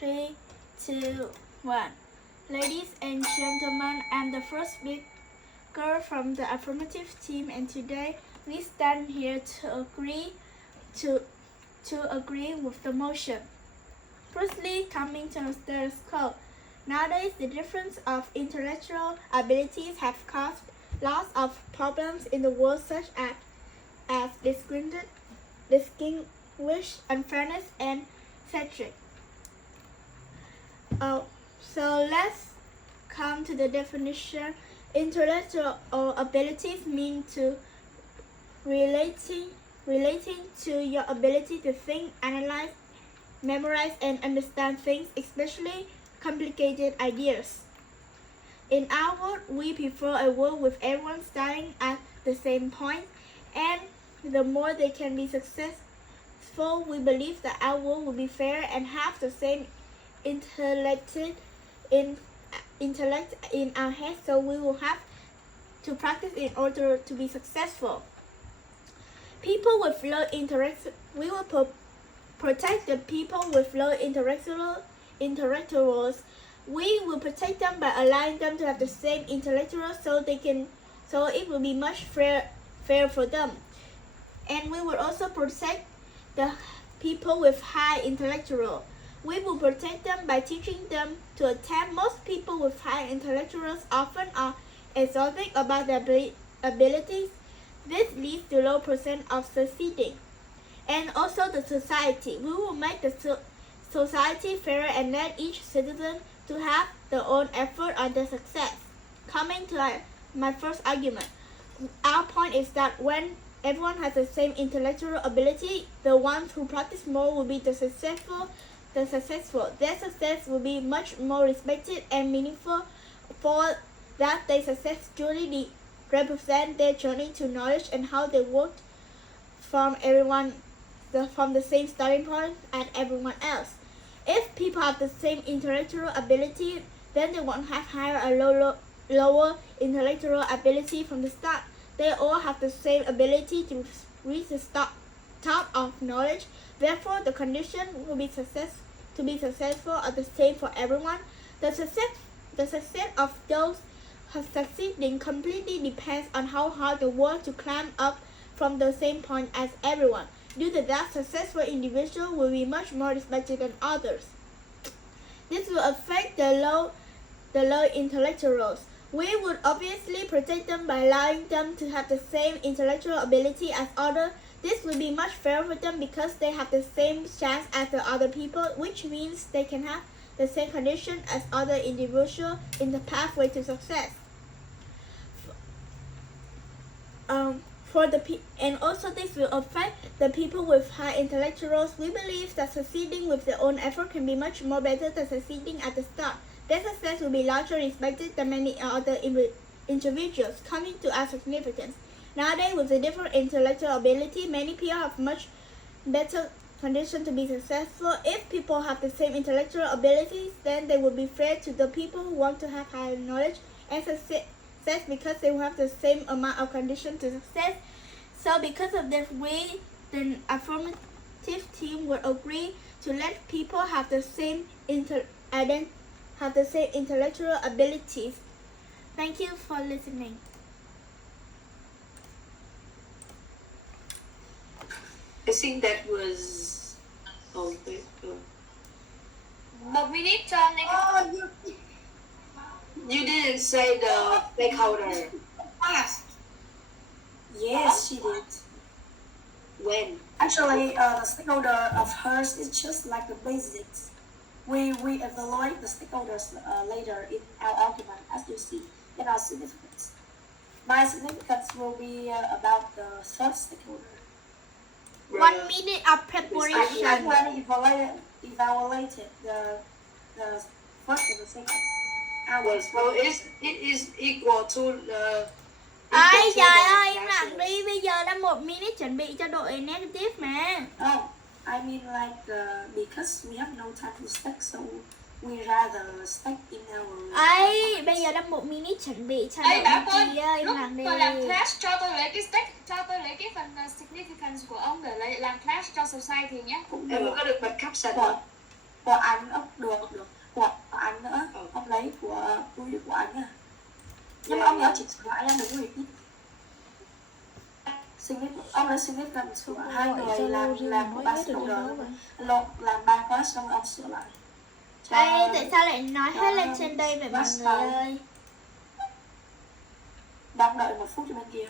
3, 2, 1. Ladies and gentlemen, I'm the first speaker from the affirmative team, and today we stand here to agree with the motion. Firstly, coming to the status quo. Nowadays, the difference of intellectual abilities have caused lots of problems in the world, such as distinguish, unfairness, and satiric. So let's come to the definition. Intellectual abilities mean to relating to your ability to think, analyze, memorize, and understand things, especially complicated ideas. In our world, we prefer a world with everyone starting at the same point, and the more they can be successful, we believe that our world will be fair and have the same intellect in our heads, so we will have to practice in order to be successful. People with low intellect, we will protect the people with low intellectuals. We will protect them by allowing them to have the same intellectuals, so it will be much fair for them. And we will also protect the people with high intellectual. We will protect them by teaching them to attempt. Most people with high intellectuals often are exotic about their abilities. This leads to low percent of succeeding. And also the society. We will make the society fairer and let each citizen to have their own effort on their success. Coming to my first argument. Our point is that when everyone has the same intellectual ability, the ones who practice more will be the successful. Their success will be much more respected and meaningful, for that their success truly represent their journey to knowledge and how they worked from the same starting point as everyone else. If people have the same intellectual ability, then they won't have higher or lower intellectual ability from the start. They all have the same ability to reach the top of knowledge. Therefore, the condition to be successful are the same for everyone. The success of those succeeding completely depends on how hard they work to climb up from the same point as everyone. Due to that, successful individuals will be much more respected than others. This will affect the low intellectuals. We would obviously protect them by allowing them to have the same intellectual ability as others. This will be much fairer for them because they have the same chance as the other people, which means they can have the same condition as other individuals in the pathway to success. And also this will affect the people with high intellectuals. We believe that succeeding with their own effort can be much more better than succeeding at the start. Their success will be larger respected than many other individuals. Coming to our significance. Nowadays, with the different intellectual ability, many people have much better condition to be successful. If people have the same intellectual abilities, then they will be fair to the people who want to have higher knowledge and success because they will have the same amount of condition to success. So because of this, we, the affirmative team, will agree to let people have the same intellectual abilities. Thank you for listening. I think that was. But we need to You didn't say the stakeholder. Yes, she did. When? Actually, the stakeholder of hers is just like the basics. We evaluate the stakeholders later in our argument, as you see in our significance. My significance will be about the third stakeholder. 1 minute of I preparation. actually evaluated the first and the second. So it is equal to the. Ôi trời ơi, im lặng đi, bây giờ là 1 minute chuẩn bị cho đội negative mà. Oh, I mean because we have no time to stack, so we rather stack in our. Ấy, bây giờ là 1 minute chuẩn bị cho đội Bảo ơi, kia, im lúc lặng đi. tôi làm clash cho tôi lấy cái stack, cho tôi lấy cái phần significance của ông để làm clash cho society nhé. Em có được bật caption không? của anh được của anh nữa. Ông lấy của anh à. Nhưng mà ông nhớ chỉ sửa lại em đừng có repeat. Ông lấy significant của hai người làm của ba stakeholder làm ba cái xong ông sửa lại. Ê, tại sao lại nói hết lên trên đây vậy mọi người ơi? Đang đợi 1 phút cho bên kia.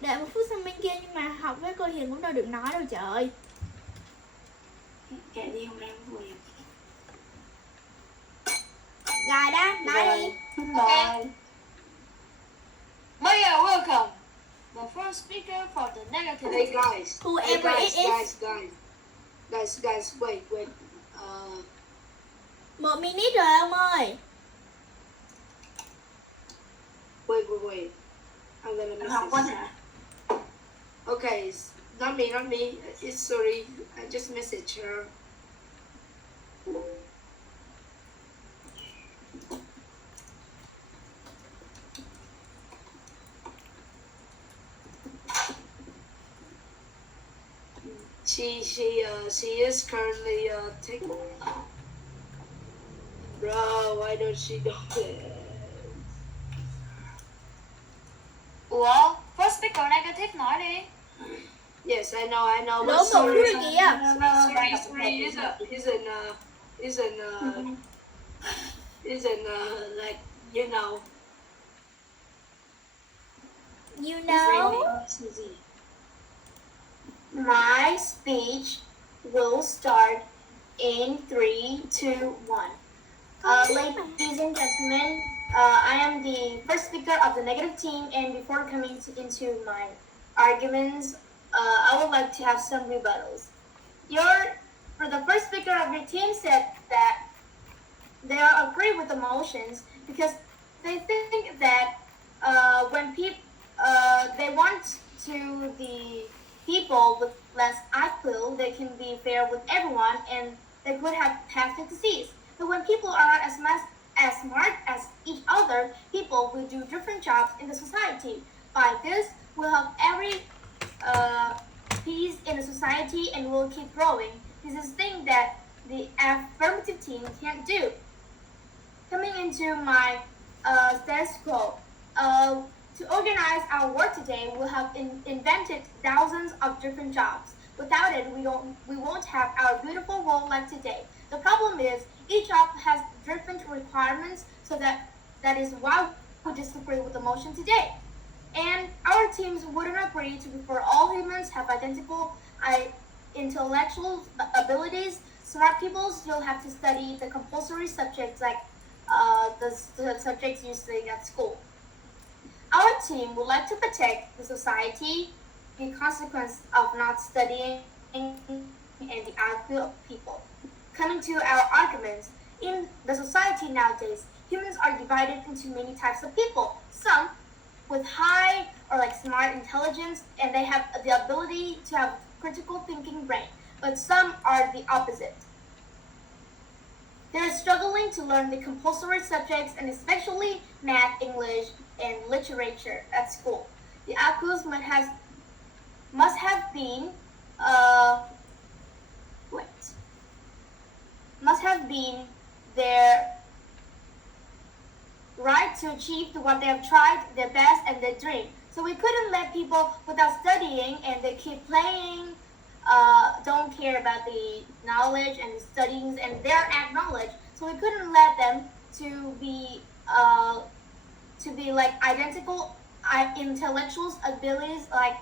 Đợi 1 phút sang bên kia nhưng mà học với cô Hiền cũng đâu được nói đâu trời ơi. Kệ đi không đang vui. Rồi đó, nói đi. Bye. Maya, welcome. The first speaker for the negative. Hey guys. Whoever hey it is. Guys, wait. 1 minute rồi ông ơi. Wait. I'm gonna Học con message. hả? Okay, not me. It's sorry. I just messaged her. She is currently taking. Bro, why don't she do it? Ủa, first speaker negative nói đi. Yes, I know. Lỗ But mũi sorry, rồi kìa. isn't like you know. You know. My speech will start in 3, 2, 1. Ladies and gentlemen, I am the first speaker of the negative team, and before coming into my arguments, I would like to have some rebuttals. For the first speaker of your team said that they agree with the motions because they think that when they want to the people with less IQ, they can be fair with everyone and they could have passed the disease. But when people are not as smart as each other, people will do different jobs in the society. By this, we'll have every piece in the society and we'll keep growing. This is a thing that the affirmative team can't do. Coming into my status quo, to organize our work today, we have invented thousands of different jobs. Without it, we won't have our beautiful world like today. The problem is each job has different requirements, so that is why we disagree with the motion today. And our teams wouldn't agree to prefer all humans have identical intellectual abilities. Smart people still have to study the compulsory subjects like the subjects you study at school. Our team would like to protect the society, the consequence of not studying, and the IQ of people. Coming to our arguments, in the society nowadays, humans are divided into many types of people. Some with high or smart intelligence, and they have the ability to have critical thinking brain, but some are the opposite. They're struggling to learn the compulsory subjects and especially math, English, and literature at school. The IQs must have been their right to achieve what they have tried their best and their dream. So we couldn't let people without studying and they keep playing, don't care about the knowledge and the studies and their knowledge. So we couldn't let them to be like identical intellectual abilities like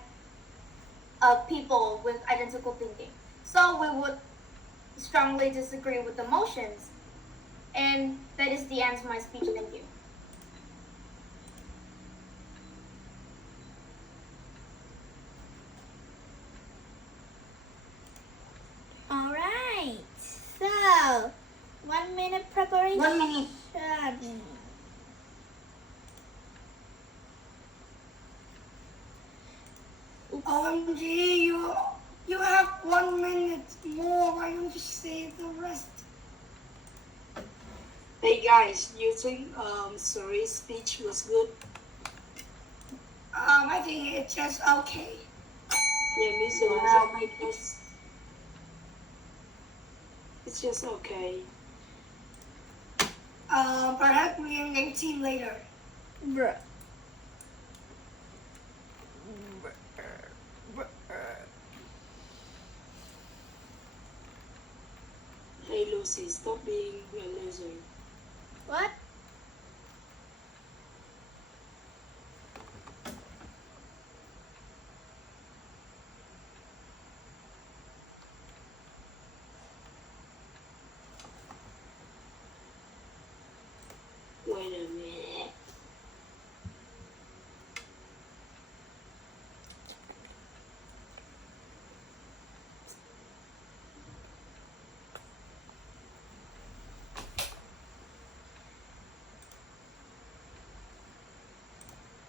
people with identical thinking. So we would strongly disagree with the motions. And that is the end of my speech. Thank you. Alright. So 1 minute preparation. 1 minute. OMG, you have 1 minute more. Why don't you say the rest? Hey guys, you think Suri's speech was good? I think it's just okay. Yeah, me too. It's just okay. Perhaps we will name team later. Bruh. Hey Lucy, stop being a loser. What? Wait a minute.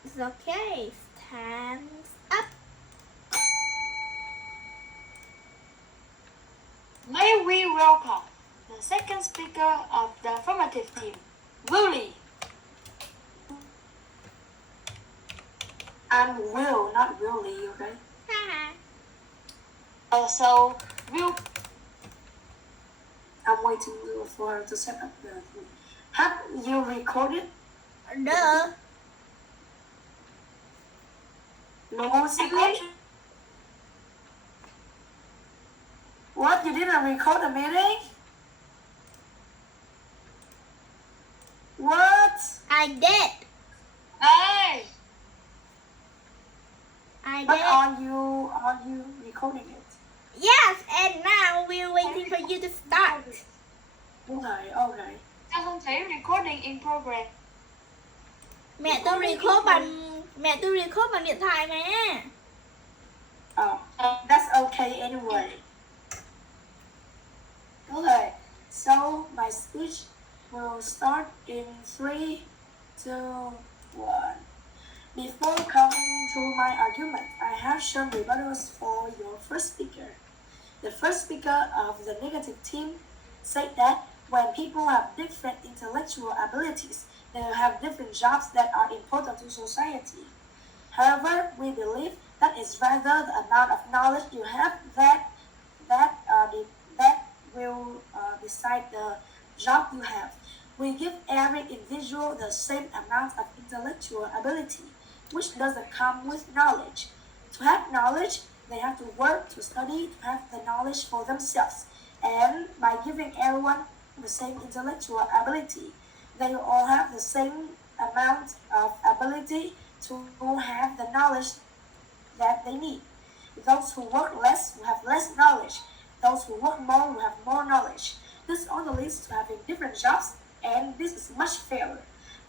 It's okay. Time's up. May we welcome the second speaker of the affirmative team, Willie. I'm Will, not Willie, okay? So, Will, I'm waiting for her to set up the thing. Have you recorded? Duh. No, seriously? What? You didn't record the meeting? What? I did. hey, I But did. are you recording it? Yes, and now we're waiting for you to start. Okay. ta không thấy recording in progress. Mẹ tôi record bằng điện thoại mà. Oh, that's okay anyway. Okay, so my speech will start in 3, 2, 1. Before coming to my argument, I have some rebuttals for your first speaker. The first speaker of the negative team said that when people have different intellectual abilities, they will have different jobs that are important to society. However, we believe that it's rather the amount of knowledge you have that will decide the job you have. We give every individual the same amount of intellectual ability, which doesn't come with knowledge. To have knowledge, they have to work, to study, to have the knowledge for themselves. And by giving everyone the same intellectual ability, they all have the same amount of ability to have the knowledge that they need. Those who work less will have less knowledge. Those who work more will have more knowledge. This only leads to having different jobs, and this is much fairer.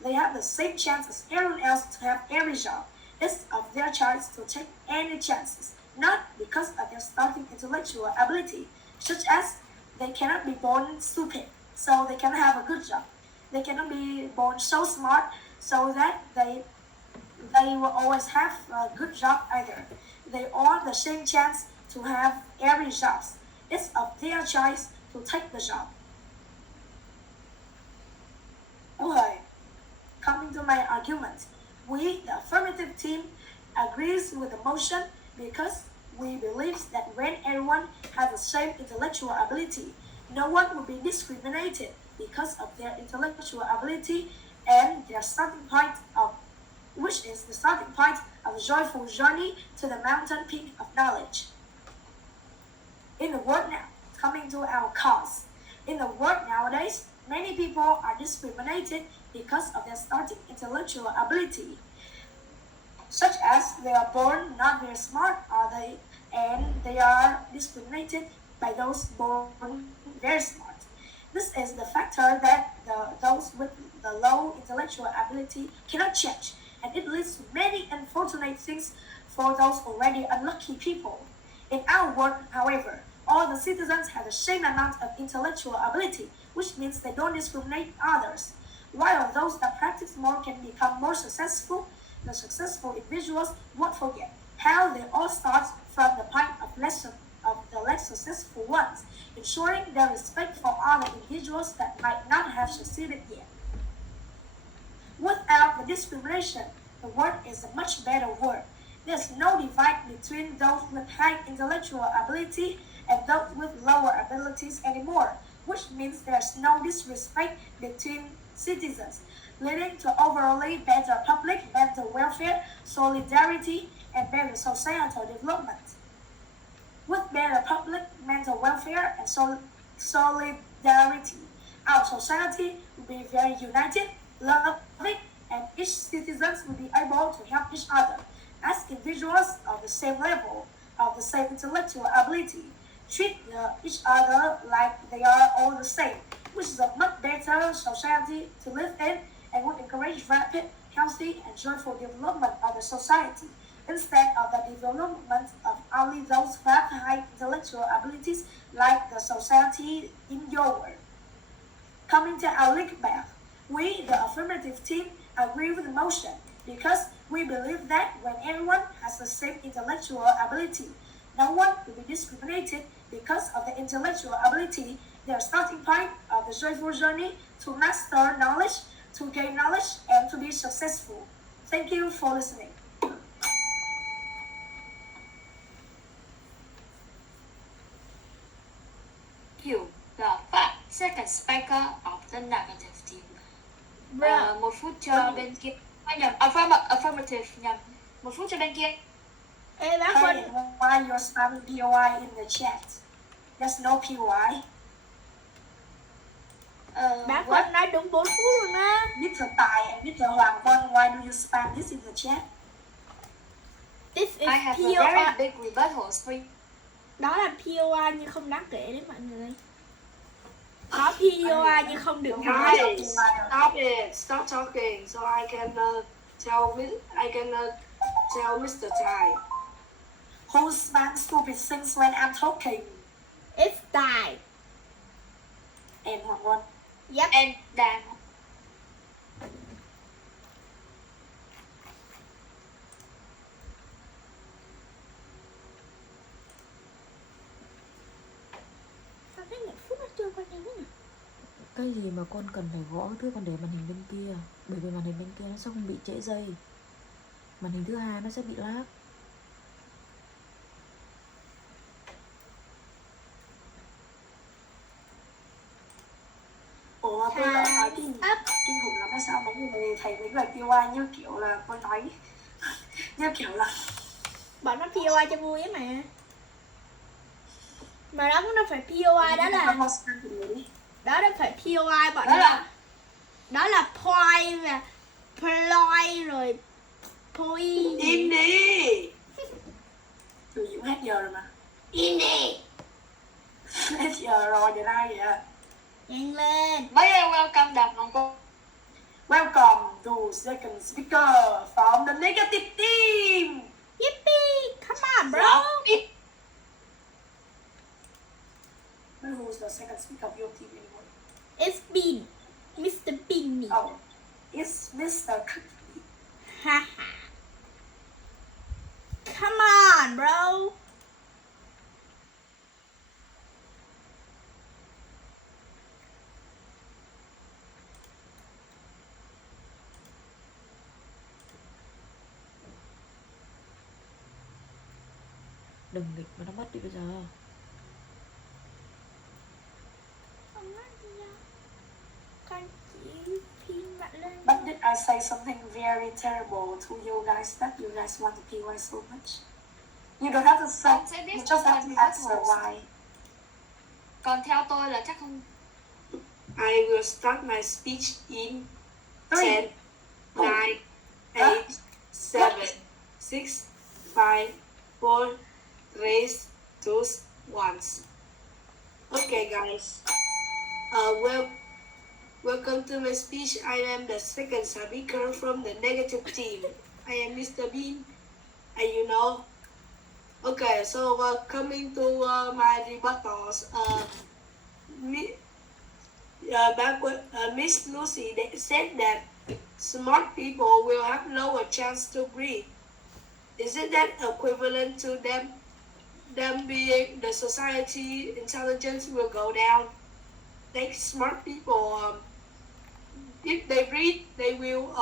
They have the same chance as everyone else to have every job. It's of their choice to take any chances, not because of their starting intellectual ability, such as they cannot be born stupid, so they cannot have a good job. They cannot be born so smart, so that they will always have a good job either. They all the same chance to have every job. It's of their choice to take the job. Okay, coming to my argument, we, the affirmative team, agrees with the motion because we believe that when everyone has the same intellectual ability, no one will be discriminated because of their intellectual ability and their starting point of which is the starting point of a joyful journey to the mountain peak of knowledge. In the world now, coming to our cause. In the world nowadays, many people are discriminated because of their starting intellectual ability, such as they are born not very smart, and they are discriminated by those born very smart. This is the factor that those with the low intellectual ability cannot change, and it leads to many unfortunate things for those already unlucky people. In our world, however, all the citizens have the same amount of intellectual ability, which means they don't discriminate others. While those that practice more can become more successful, the successful individuals won't forget how they all start from the point of the less successful ones, ensuring their respect for other individuals that might not have succeeded yet. Without the discrimination, the world is a much better world. There's no divide between those with high intellectual ability and those with lower abilities anymore. which means there's no disrespect between citizens, leading to overall better public mental welfare, solidarity, and better societal development. With better public mental welfare and solidarity, our society will be very united, loving, and each citizen will be able to help each other as individuals of the same level, of the same intellectual ability, treat each other like they are all the same, which is a much better society to live in and would encourage rapid, healthy, and joyful development of the society instead of the development of only those who have high intellectual abilities like the society in your world. Coming to our link back, we, the affirmative team, agree with the motion because we believe that when everyone has the same intellectual ability, no one will be discriminated because of the intellectual ability, their starting point of the joyful journey to master knowledge, to gain knowledge, and to be successful. Thank you for listening. You, the second speaker of the negative team. Bro, Một phút cho bên kia. Nhầm, affirmative nhầm. Một phút cho bên kia. ê bác Hey, Quân, why you're spamming POI in the chat? There's no POI. bác What? Quân nói đúng 4 phút luôn á. Mr. Tài and Mr. Hoàng Vân, why do you spam this in the chat? This is I have a POI. very big rebuttal for you. Đó là POI nhưng không đáng kể đấy mọi người. Có POI nhưng không được nói. Guys, stop it. Stop talking so I can tell Mr. Tai. Who spams stupid things when I'm talking? It's Tài. And Hoàng Vân. Yep. And Dan. Sao cái 1 phút nó trôi qua nhanh quá nhỉ? Cái gì mà con cần phải gõ thứ con để màn hình bên kia, bởi vì màn hình bên kia nó sẽ không bị trễ dây, màn hình thứ hai nó sẽ bị lag. Ủa, tôi lỡ nói kinh khủng lắm hay sao mấy người thấy mấy người POI như kiểu là con nói như kiểu là Bọn nó POI cho vui ấy mà. Mà đó cũng đâu phải POI, đó là đó đâu phải POI, bọn Đó nó là- đó là poi và ploy rồi poi. Im đi. Tụi Dũng hết giờ rồi mà. Im đi. Hết giờ rồi, giờ ai vậy? Nhanh lên. Mấy em welcome Đạt Hoàng Vân. Welcome to second speaker from the negative team. Yippee, come on bro. Who's the second speaker of your team anyway? It's Bean. Mr. Beanie. Oh, it's Mr. Cookie. Ha ha. Come on bro. Đừng nghịch mà nó mất đi bây giờ. Không nói gì đâu. Con chỉ phim bạn lên. But did I say something very terrible to you guys that you guys want to PY so much? You don't have to say, Con sẽ biết you just have phần to answer rebuttal. why. Còn theo tôi là chắc không. I will start my speech in 3, 10, 9, 8, 7, 6, 5, 4, 3, 2, 1. Okay, guys. Welcome to my speech. I am the second speaker from the negative team. I am Mr. Bean, and you know. Okay, so coming to my rebuttals. Back when Miss Lucy said that smart people will have lower chance to breathe. Isn't that equivalent to them being the society intelligence will go down? Like smart people, if they breed, they will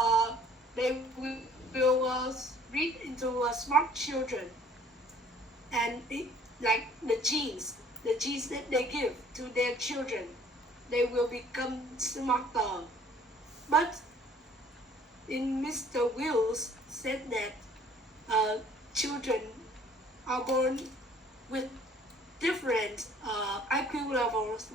breed into smart children, and like the genes that they give to their children they will become smarter. But in Mr. Wills said that children are born with different IQ levels,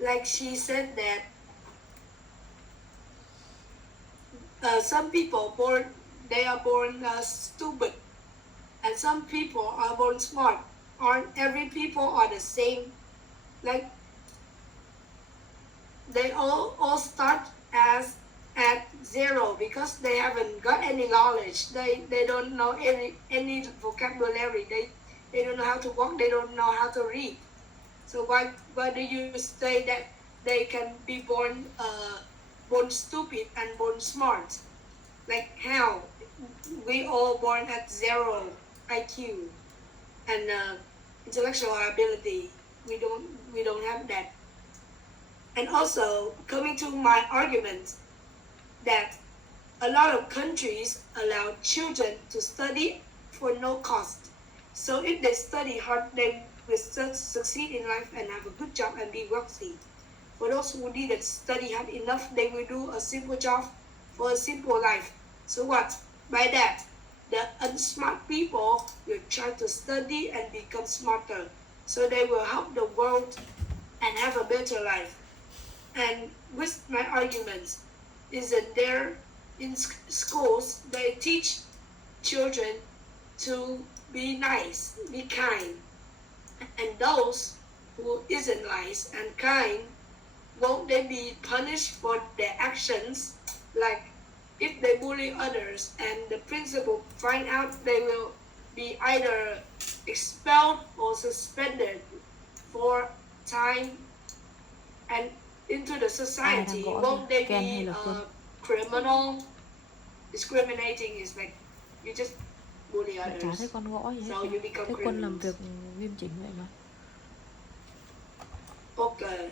like she said that some people they are born stupid, and some people are born smart. Aren't every people are the same? Like they all start at zero because they haven't got any knowledge. They don't know any vocabulary. They don't know how to walk. They don't know how to read. So why do you say that they can be born stupid and born smart? Like how? We all born at zero IQ and intellectual ability. We don't have that. And also coming to my argument that a lot of countries allow children to study for no cost. So if they study hard, they will succeed in life and have a good job and be wealthy. For those who didn't study hard enough, they will do a simple job for a simple life. So what? By that, the unsmart people will try to study and become smarter. So they will help the world and have a better life. And with my arguments, isn't there in schools they teach children to be nice, be kind, and those who isn't nice and kind, won't they be punished for their actions? Like if they bully others and the principal find out, they will be either expelled or suspended for time and into the society. Won't they be criminal? Discriminating is like you just bully Chả others, thấy con gõ gì hết. so you become Thế Quân làm criminals. việc nghiêm chỉnh vậy mà. Okay.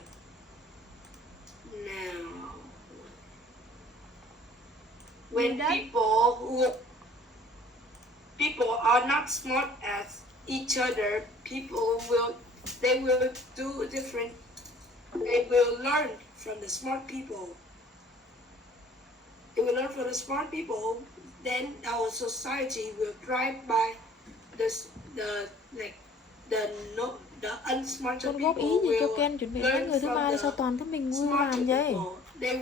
Now, when people are not smart as each other, they will do different. They will learn from the smart people. They will learn from the smart people. Then our society will thrive by the unsmarter Quân góp ý people gì cho will Ken chuẩn bị với người thứ ba thì sao toàn thấy mình vui smarter làm vậy? people. They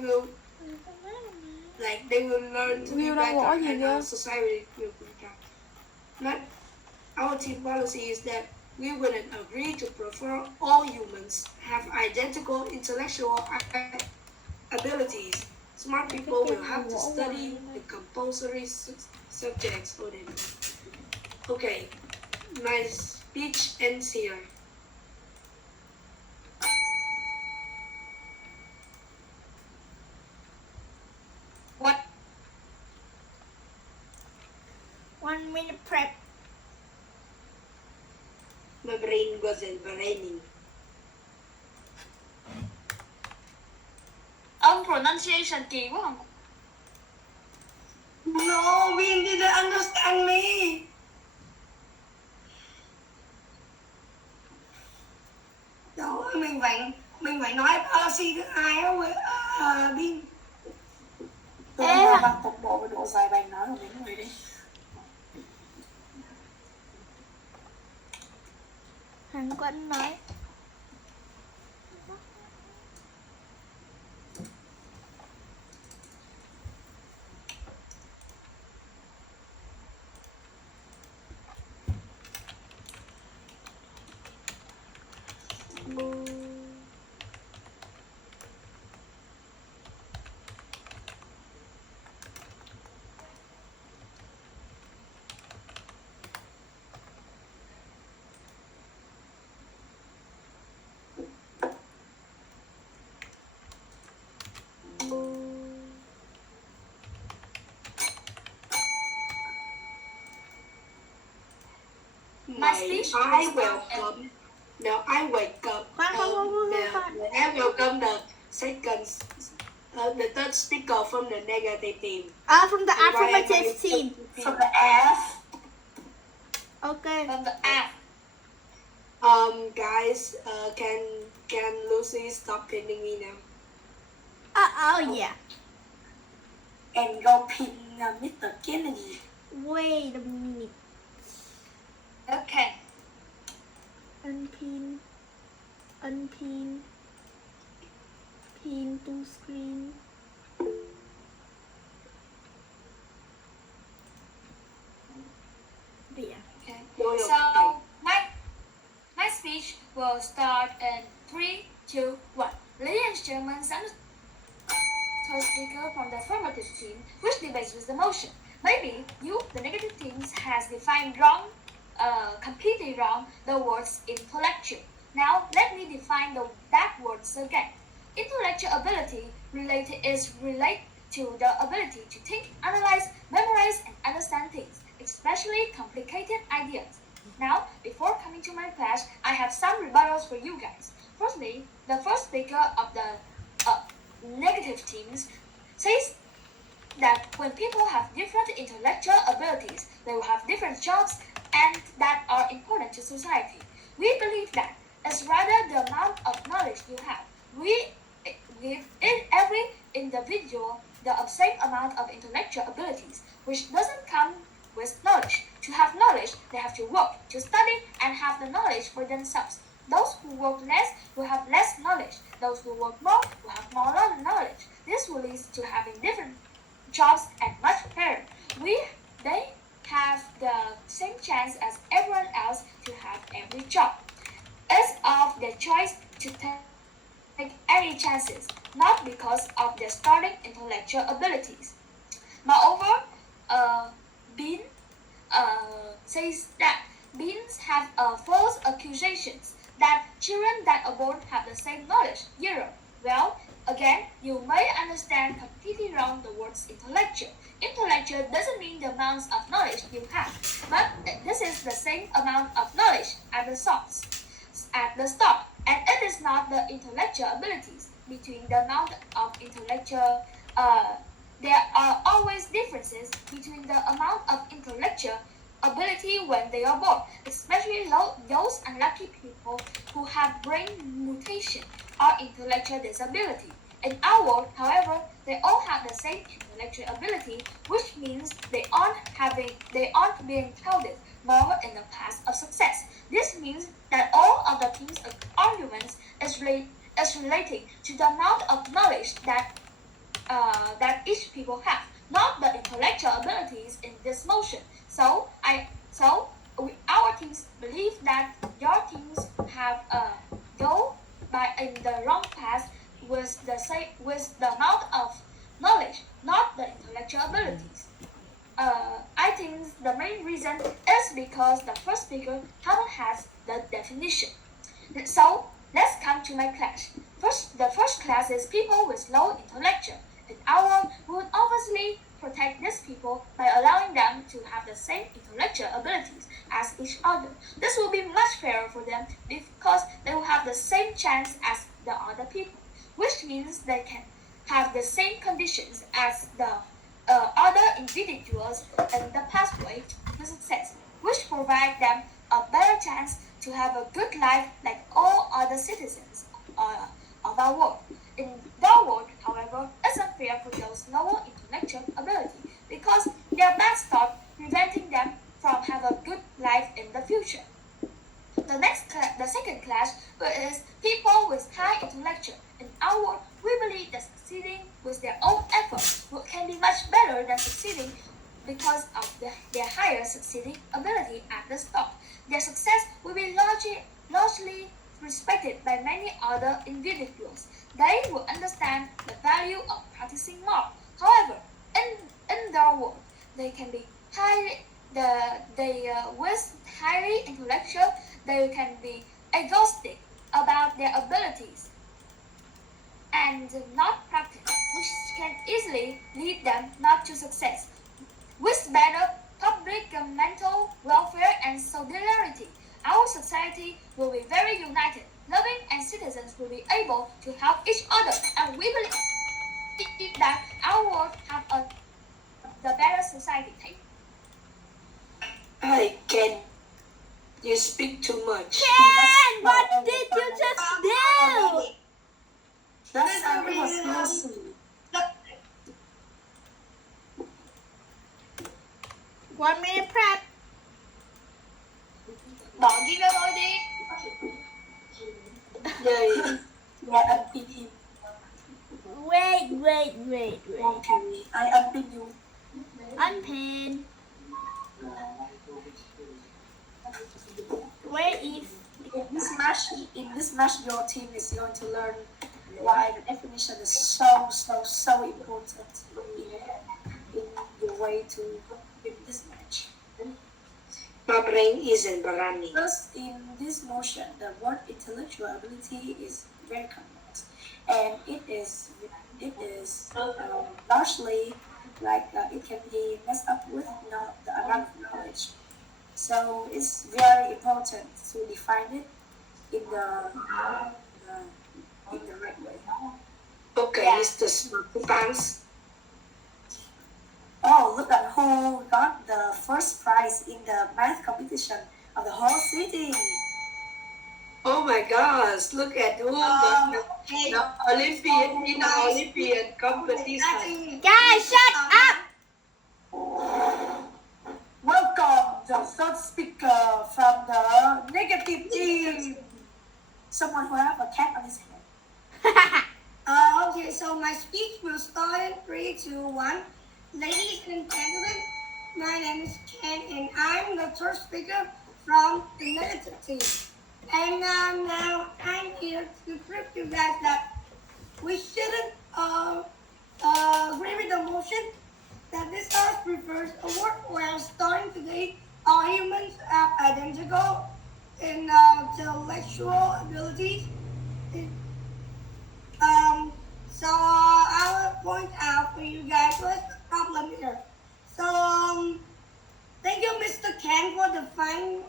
will learn to be Will đang gõ better gì and kìa? our society will be better. But our team policy is that we wouldn't agree to prefer all humans have identical intellectual abilities. Smart people will have to study the compulsory subjects for them. Okay, my speech ends here. What? 1 minute prep. My brain wasn't braining. Ông pronunciation kỳ quá không? No, Win didn't understand me. Đó, mình phải nói policy thứ hai á, Bin. Tôi nói bằng tốc độ và độ dài bài nói của mấy người đi. Hàn Quân nói. I wake up. I welcome the third speaker from the negative team. From the affirmative team. From the F. Okay. From the app. Guys, can Lucy stop pinning me now? Oh yeah. And go pin Mr. Kennedy. Wait a minute. Okay. Unpin. Unpin. Pin to screen. There. Okay. No, So my speech will start in 3, 2, 1. Ladies and gentlemen, I'm the speaker from the affirmative team, which debates with the motion. Maybe you, the negative teams, has defined wrong, completely wrong, the words intellectual. Now let me define that words again. Intellectual ability relate to the ability to think, analyze, memorize, and understand things, especially complicated ideas. Now, before coming to my class, I have some rebuttals for you guys. Firstly, the first speaker of the negative teams says that when people have different intellectual abilities, they will have different jobs and that are important to society. We believe that it's rather the amount of knowledge you have. We give every individual the same amount of intellectual abilities, which doesn't come with knowledge. To have knowledge, they have to work, to study, and have the knowledge for themselves. Those who work less will have less knowledge. Those who work more will have more knowledge. This will lead to having different jobs and much fairer. They have the same chance as everyone else to have every job. It's of their choice to take any chances, not because of their starting intellectual abilities. Moreover, Bean says that Beans have false accusations that children that are born have the same knowledge. Zero. Well, again, you may understand completely wrong the words intellectual. Intellectual doesn't mean the amounts of knowledge you have, but this is the same amount of knowledge at the start, and it is not the intellectual abilities. Between the amount of intellectual, there are always differences between the amount of intellectual ability when they are born, especially those unlucky people who have brain mutation or intellectual disability. In our world, however, they all have the same intellectual ability, which means they aren't being touted more in the path of success. This means that all of the team's arguments is relating to the amount of knowledge that each people have, not the intellectual abilities in this motion. Our teams believe that your teams have go by in the wrong path with the amount of knowledge, not the intellectual abilities. I think the main reason is because the first speaker haven't had the definition. So let's come to my class. The first class is people with low intellectual. In our, we would obviously protect these people by allowing them to have the same intellectual abilities as each other. This will be much fairer for them because they will have the same chance as the other people, which means they can have the same conditions as the other individuals in the pathway to success, which provide them a better chance to have a good life like all other citizens of our world. In their world, however, it's unfair for those lower intellectual ability because their bad start preventing them from having a good life in the future. The second class is people with high intellectual. In our world, we believe that succeeding with their own effort can be much better than succeeding because of their higher succeeding ability at the start. Their success will be largely respected by many other individuals. They will understand the value of practicing more. However, in their world, they can be with highly intellectual, they can be egoistic about their abilities and not practice, which can easily lead them not to success. With better public mental welfare and solidarity, our society will be very united, loving, and citizens will be able to help each other. And we believe that our world have the better society. Hey, Ken, You speak too much. Ken, what did you just do? That's how it was Lucy. 1 minute prep. Bỏ ghi ra thôi đi. Yeah, Yeah, unpin him. Wait. Okay, I unpin you. Unpin. Where is In this match, your team is going to learn why the definition is so important in your way to win this match. my brain isn't running. First, in this motion, the word intellectual ability is very complex, and it is largely like it can be messed up with the amount of knowledge. So it's very important to define it in the right way. Okay, Mr. Smarty Pants. Oh, look at who got the first prize in the math competition of the whole city. Oh my gosh, look at who got the Olympian in the Olympian competition. Guys, shut up! Welcome the third speaker from the negative team. Someone who have a cat on his head. Okay, so my speech will start in 3, 2, 1. Ladies and gentlemen, my name is Ken and I'm the third speaker from the negative team. And now I'm here to prove to you guys that we shouldn't agree with the motion that this house prefers a world where starting today all humans have identical intellectual abilities. So I will point out for you guys what's the problem here. So thank you, Mr. Ken, for defining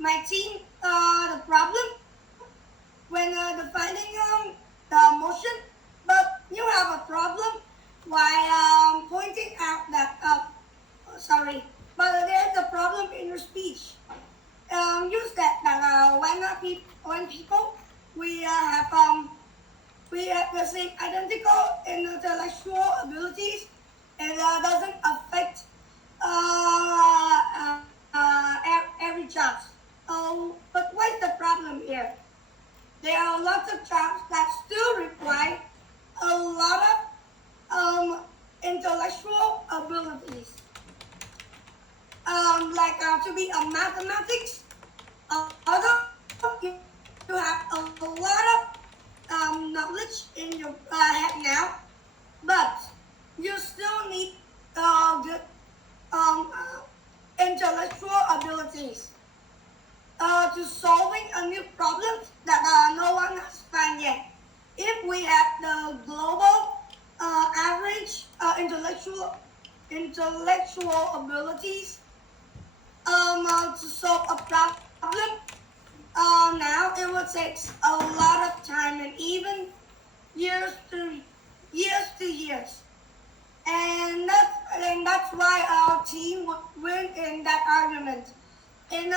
my team the problem when defining the motion. But you have a problem while pointing out that sorry, but there's a problem in your speech. You said that when people we have the same identical intellectual abilities, and doesn't affect every job. But what's the problem here? There are lots of jobs that still require a lot of intellectual abilities. Like to be a mathematics, although you have a lot of knowledge in your head now, but you still need good intellectual abilities to solving a new problem that no one has found yet. If we have the global average intellectual abilities to solve a problem, now it will take a lot of time and even years to years. And that's why our team would win in that argument. And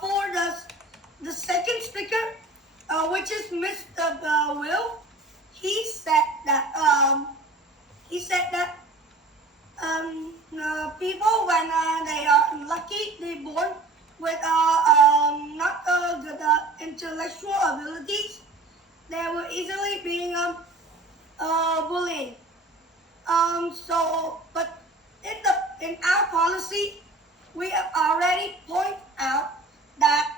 for the second speaker, which is Mr. Will, he said that people when they are unlucky, they born with not good intellectual abilities, they will easily being bullied. But in our policy, we have already pointed out that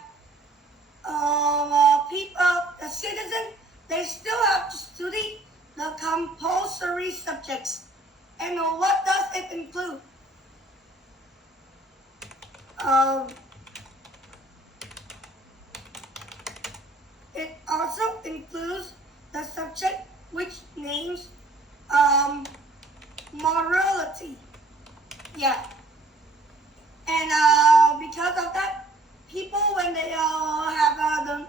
the citizen, they still have to study the compulsory subjects. And what does it include? It also includes the subject which names morality. Yeah. And because of that, people when they have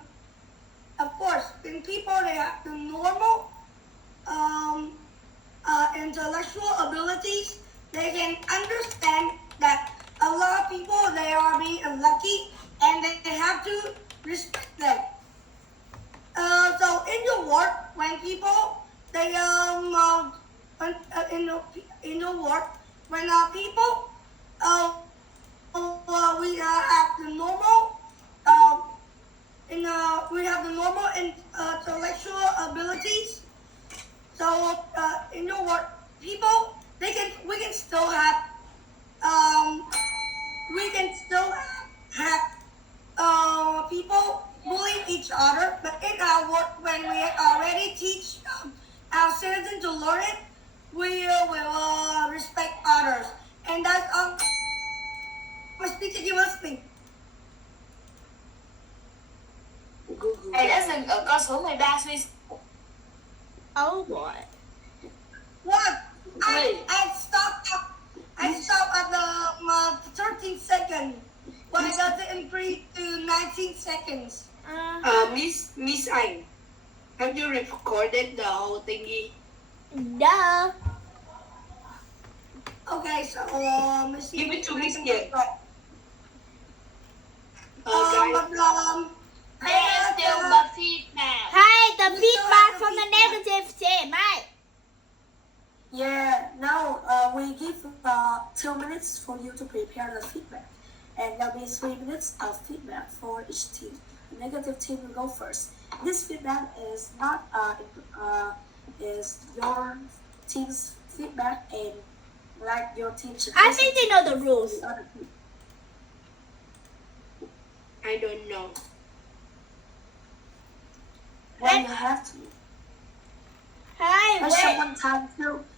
of course, when people they have the normal intellectual abilities, they can understand that a lot of people they are being unlucky and they have to respect them. So in the work, when people they when, in the work when people we have the normal we have the normal intellectual abilities. So in the work, people we can still have people bullying each other. But in our work, when we already teach our citizens to learn it, we will respect others. And that's all my speech that you will speak. Thầy đã dừng ở con số 13 suy. Oh boy. What? Wait. I stopped at the 13 seconds. Why does it increase to 19 seconds? Miss Anh, have you recorded the whole thingy? Duh. Okay, so let's see. Give it to Miss Yen. Guys. There's still the feedback. Hey, the feedback from the negative team, right? Yeah, now we give 2 minutes for you to prepare the feedback. And there'll be 3 minutes of feedback for each team. The negative team will go first. This feedback is not is your team's feedback, and like your team should I listen think they to know the rules. the other team. I don't know. Well, you have to. Hey, Let wait.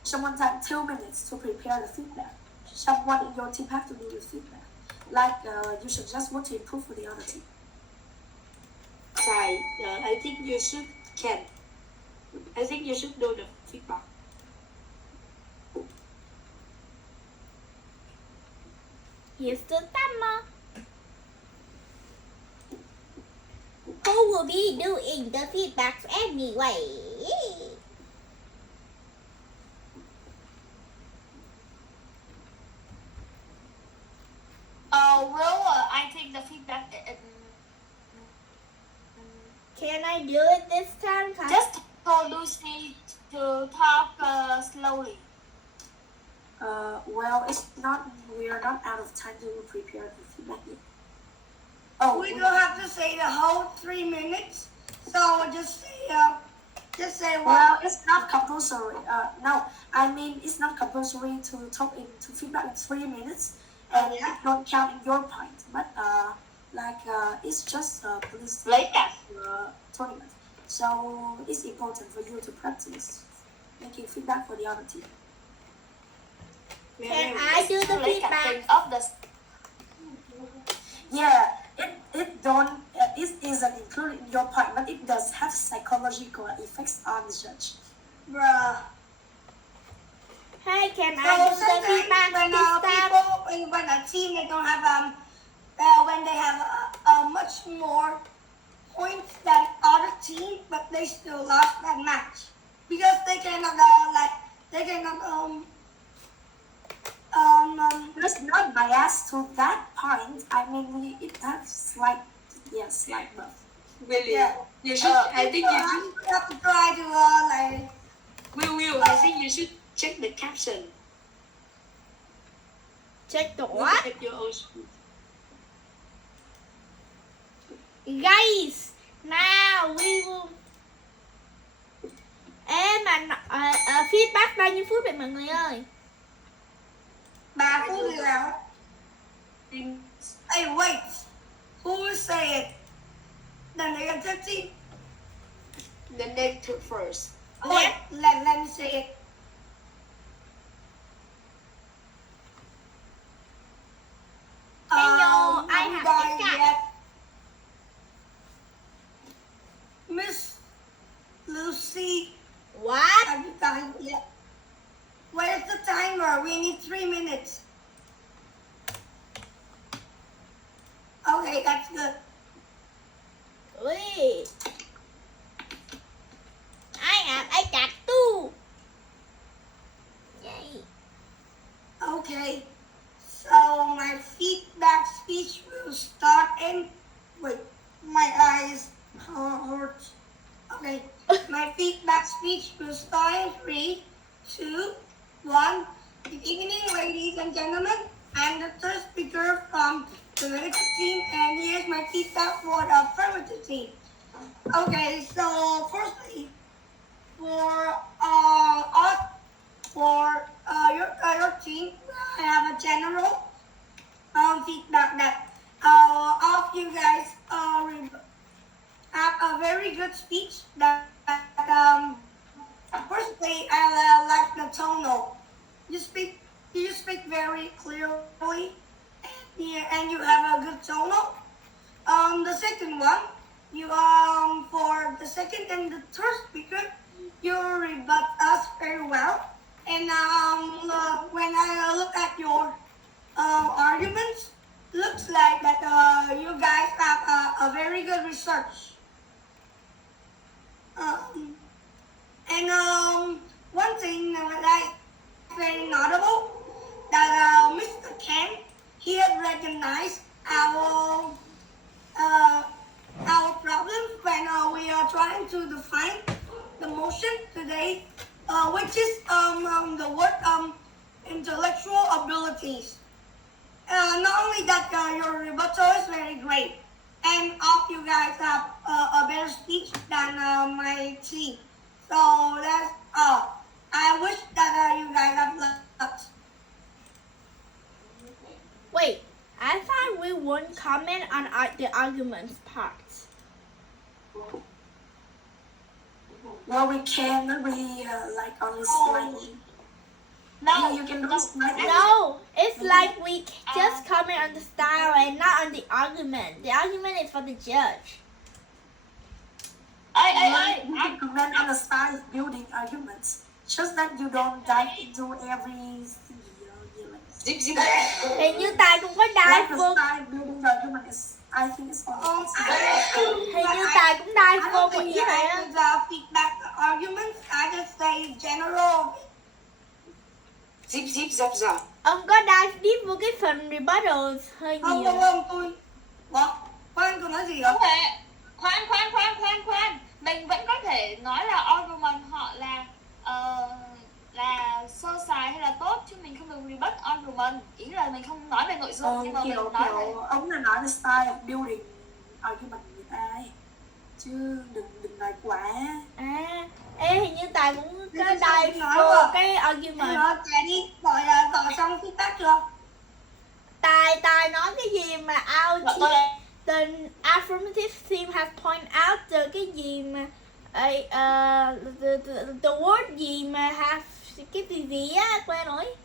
someone time 2 minutes to prepare the feedback. Someone in your team have to do the feedback. Like you should just want to improve for the other team. Sai, I think you should I think you should do the feedback. Here's the timer. Who will be doing the feedback anyway? I take the feedback? Can I do it this time? Just told Lucy to talk slowly. Well, we are not out of time to prepare the feedback yet. Oh, We don't have to say the whole 3 minutes. So just say what. well, it's not compulsory. No, I mean it's not compulsory to talk into feedback in 3 minutes, and Yeah. it don't count in your point. But it's just police Lấy cả. tournament, so it's important for you to practice making feedback for the other team. Can I do the Lấy cả feedback? thing of the. Yeah, it isn't included in your point, but it does have psychological effects on the judge. Bruh. Hey, can So I do the sometimes feedback when this time? when a team they don't have when they have much more points than other team, but they still lost that match because they cannot It's not biased to that point. I mean, it has slight buff. Really? Yeah. You should. I think you should. You have to try to Will. I think you should check the caption. Check the Look what? at your own screen. Guys, now we will. Feedback bao nhiêu phút vậy mọi người ơi? 3 phút thì nào? In Hey, wait. Who will say it? The negative team. the negative first. Wait, let me say it. Hello, I have everybody the cat. yet? Miss Lucy, What? have you done it yet? Where's the timer? We need 3 minutes. Okay, that's good. speech will start in 3, 2, 1. Good evening, ladies and gentlemen. I'm the third speaker from the negative team, and here's my feedback for the affirmative team. Okay, so firstly, for us, for your team, I have a general feedback that all of you guys have a very good speech. That firstly, I like the tonal. You speak very clearly, and you have a good tonal. The second one, you for the second and the third speaker, you rebut us very well. And when I look at your arguments, looks like that you guys have a very good research. One thing that I very notable that Mr. Ken, he had recognized our problems when we are trying to define the motion today, which is the word intellectual abilities. Not only that, your rebuttal is very great, and all of you guys have a better speech than my team. So that's all. I wish that you guys have luck. Wait, I thought we won't comment on the arguments parts. Well, we can really like only slightly. No, You can do slightly. No, it's like we just comment on the style and not on the argument. The argument is for the judge. You can comment on the style of building arguments. Just that you don't dive into every Hình như Tài cũng có dive like the vô. style building the argument is, I think it's all. Hình như Tài cũng dive I vô don't một think ý that này I á. could feedback the arguments. I just say general. Zip zap zap. Ông có dive deep vô cái phần rebuttals hơi Không, nhiều. tôi. Khoan, tôi nói gì hả? không thể. Khoan. Mình vẫn có thể nói là argument họ là sơ sài hay là tốt, chứ mình không được rebut argument. Ý là mình không nói về nội dung, nhưng mà mình nói về Ông là nói the style of building argument người ta ấy. Chứ đừng nói quá. Ê, hình như Tài cũng có Thế sao dive nói vô mà? cái argument. Nó trẻ đi, gọi xong feedback chưa? Tài nói cái gì mà the affirmative team has point out cái gì mà the word gì mà have cái gì á quên rồi.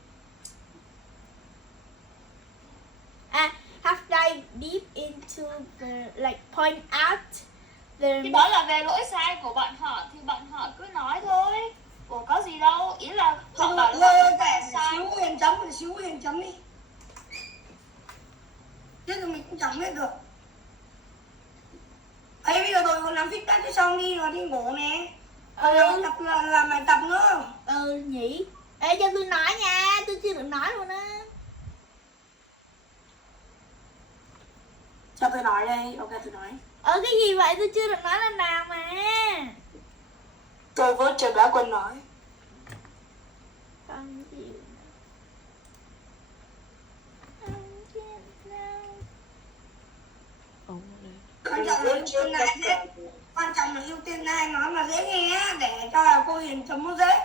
Have dive deep into the like point out the. Thì đó là về lỗi sai của bọn họ thì bọn họ cứ nói thôi. Ủa có gì đâu, ý là họ bảo là sai. Xíu Huyền chấm đi. Chứ tụi mình cũng chấm hết được. Ê, bây giờ tôi còn làm feedback cho xong đi rồi đi ngủ nè. Làm bài tập nữa. Nhỉ. Ê cho tôi nói nha, tôi chưa được nói luôn á. Cho tôi nói đây, ok tôi nói. Cái gì vậy, tôi chưa được nói lần nào mà. Tôi vote cho Bá Quân nói. Không chịu. Ông này. Quan trọng là ưu tiên ai nói mà dễ nghe á, để cho cô Hiền chấm nó dễ.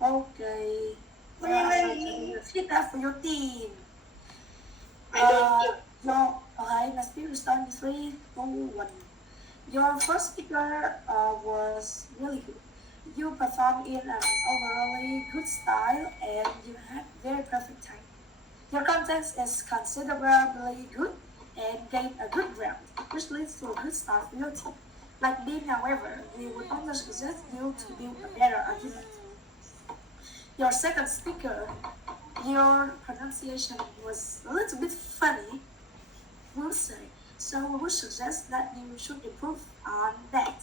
Okay. Feedback for your team. Okay, let's be start in 3, 2, 1. Your first speaker was really good. You performed in an overall good style and you had very perfect time. Your context is considerably good and gained a good ground, which leads to a good start for your team. Like Dean, however, we would only suggest you to build a better argument. Your second speaker, your pronunciation was a little bit funny, we'll say, so we would suggest that you should improve on that.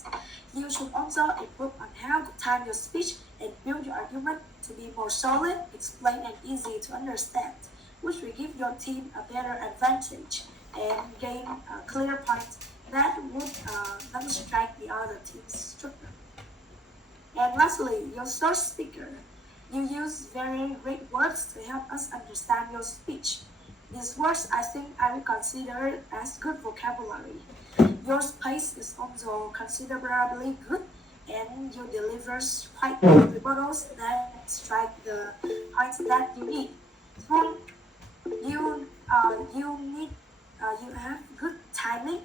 You should also improve on how to time your speech and build your argument to be more solid, explain, and easy to understand, which will give your team a better advantage and gain a clear point that would not distract the other team's structure. And lastly, your short speaker. You use very great words to help us understand your speech. These words I think I will consider as good vocabulary. Your pace is also considerably good and you deliver quite good rebuttals that strike the points that you need. So you have good timing,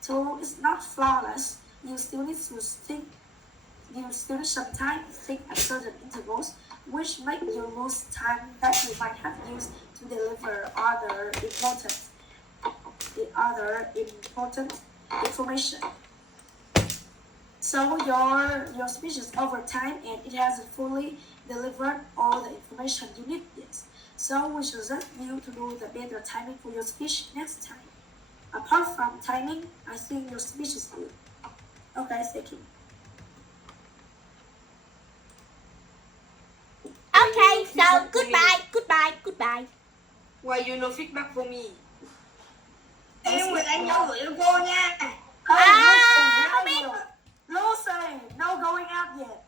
so it's not flawless. You still need to think. You still need some time to think at certain intervals, which make you lose time that you might have used to deliver other important information. So your speech is over time and it hasn't fully delivered all the information you need yet. So we suggest you to do the better timing for your speech next time. Apart from timing, I think your speech is good. Okay, thank you. Okay, so goodbye. Why you no feedback for me? Em Nguyệt Anh nhớ gửi cho cô nha. Hey, À, Lucy, không biết. Lucy, no going out yet.